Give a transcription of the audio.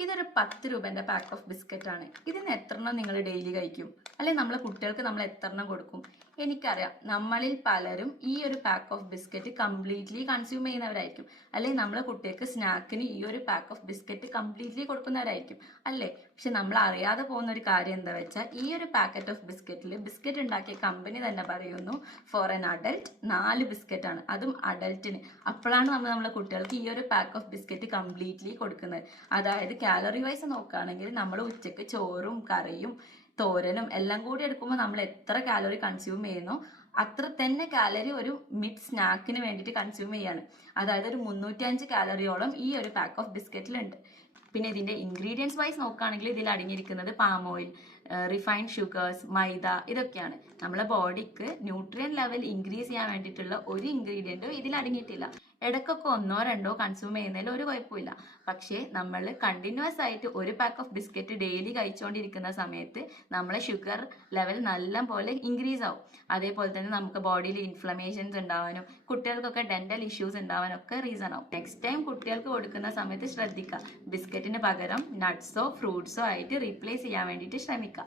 ഇതൊരു പത്ത് രൂപന്റെ pack of biscuit ആണ്. ഇതിന് എത്രണ്ണം നിങ്ങൾ ഡെയിലി കഴിക്കും? അല്ലെങ്കിൽ നമ്മളെ കുട്ടികൾക്ക് നമ്മൾ എത്രണ്ണം കൊടുക്കും? എനിക്കറിയാം. നമ്മളിൽ പലരും ഈ ഒരു pack of biscuit completely consume ചെയ്യുന്നവരായിരിക്കും. അല്ലെങ്കിൽ നമ്മളെ കുട്ടികൾക്ക് സ്നാക്കിന് ഈ ഒരു പാക്ക് ഓഫ് ബിസ്ക്കറ്റ് കംപ്ലീറ്റ്ലി കൊടുക്കുന്നവരായിരിക്കും. അല്ലേ? പക്ഷെ നമ്മൾ അറിയാതെ പോകുന്ന ഒരു കാര്യം എന്താ വെച്ചാൽ ഈ ഒരു പാക്കറ്റ് ഓഫ് ബിസ്ക്കറ്റിൽ ബിസ്ക്കറ്റ് ഉണ്ടാക്കിയ കമ്പനി തന്നെ പറയുന്നു ഫോർ എൻ അഡൽട്ട് നാല് ബിസ്ക്കറ്റ് ആണ്. അതും അഡൽട്ടിന് അപ്പോഴാണ് നമ്മൾ നമ്മളെ കുട്ടികൾക്ക് ഈ ഒരു പാക്ക് ഓഫ് ബിസ്ക്കറ്റ് കംപ്ലീറ്റ്ലി കൊടുക്കുന്നത്. അതായത് കാലറി വൈസ് നോക്കുകയാണെങ്കിൽ നമ്മൾ ഉച്ചയ്ക്ക് ചോറും കറിയും തോരനും എല്ലാം കൂടി എടുക്കുമ്പോൾ നമ്മൾ എത്ര കാലറി കൺസ്യൂം ചെയ്യുന്നു അത്ര തന്നെ കാലറി ഒരു മിഡ് സ്നാക്കിന് വേണ്ടിയിട്ട് കൺസ്യൂം ചെയ്യാണ്. അതായത് ഒരു മുന്നൂറ്റി അഞ്ച് കാലറിയോളം ഈ ഒരു പാക്ക് ഓഫ് ബിസ്ക്കറ്റിലുണ്ട് പിന്നെ ഇതിന്റെ ഇൻഗ്രീഡിയൻസ് വൈസ് നോക്കുകയാണെങ്കിൽ ഇതിൽ അടങ്ങിയിരിക്കുന്നത് പാം ഓയിൽ റിഫൈൻഡ് ഷുഗേഴ്സ് മൈദ ഇതൊക്കെയാണ്. നമ്മളെ ബോഡിക്ക് ന്യൂട്രിയൻ ലെവൽ ഇൻക്രീസ് ചെയ്യാൻ വേണ്ടിയിട്ടുള്ള ഒരു ഇൻഗ്രീഡിയന്റും ഇതിൽ അടങ്ങിയിട്ടില്ല. ഇടയ്ക്കൊക്കെ ഒന്നോ രണ്ടോ കൺസ്യൂം ചെയ്യുന്നതിൽ ഒരു കുഴപ്പമില്ല. പക്ഷേ നമ്മൾ കണ്ടിന്യൂസ് ആയിട്ട് ഒരു പാക്ക് ഓഫ് ബിസ്ക്കറ്റ് ഡെയിലി കഴിച്ചുകൊണ്ടിരിക്കുന്ന സമയത്ത് നമ്മളെ ഷുഗർ ലെവൽ നല്ല പോലെ ഇൻക്രീസ് ആവും. അതേപോലെ തന്നെ നമുക്ക് ബോഡിയിൽ ഇൻഫ്ലമേഷൻസ് ഉണ്ടാവാനും കുട്ടികൾക്കൊക്കെ ഡെന്റൽ ഇഷ്യൂസ് ഉണ്ടാവാനും ഒക്കെ റീസൺ ആവും. നെക്സ്റ്റ് ടൈം കുട്ടികൾക്ക് കൊടുക്കുന്ന സമയത്ത് ശ്രദ്ധിക്കുക. ബിസ്ക്കറ്റിന് പകരം നട്ട്സോ ഫ്രൂട്ട്സോ ആയിട്ട് റീപ്ലേസ് ചെയ്യാൻ വേണ്ടിയിട്ട് ശ്രമിക്കുക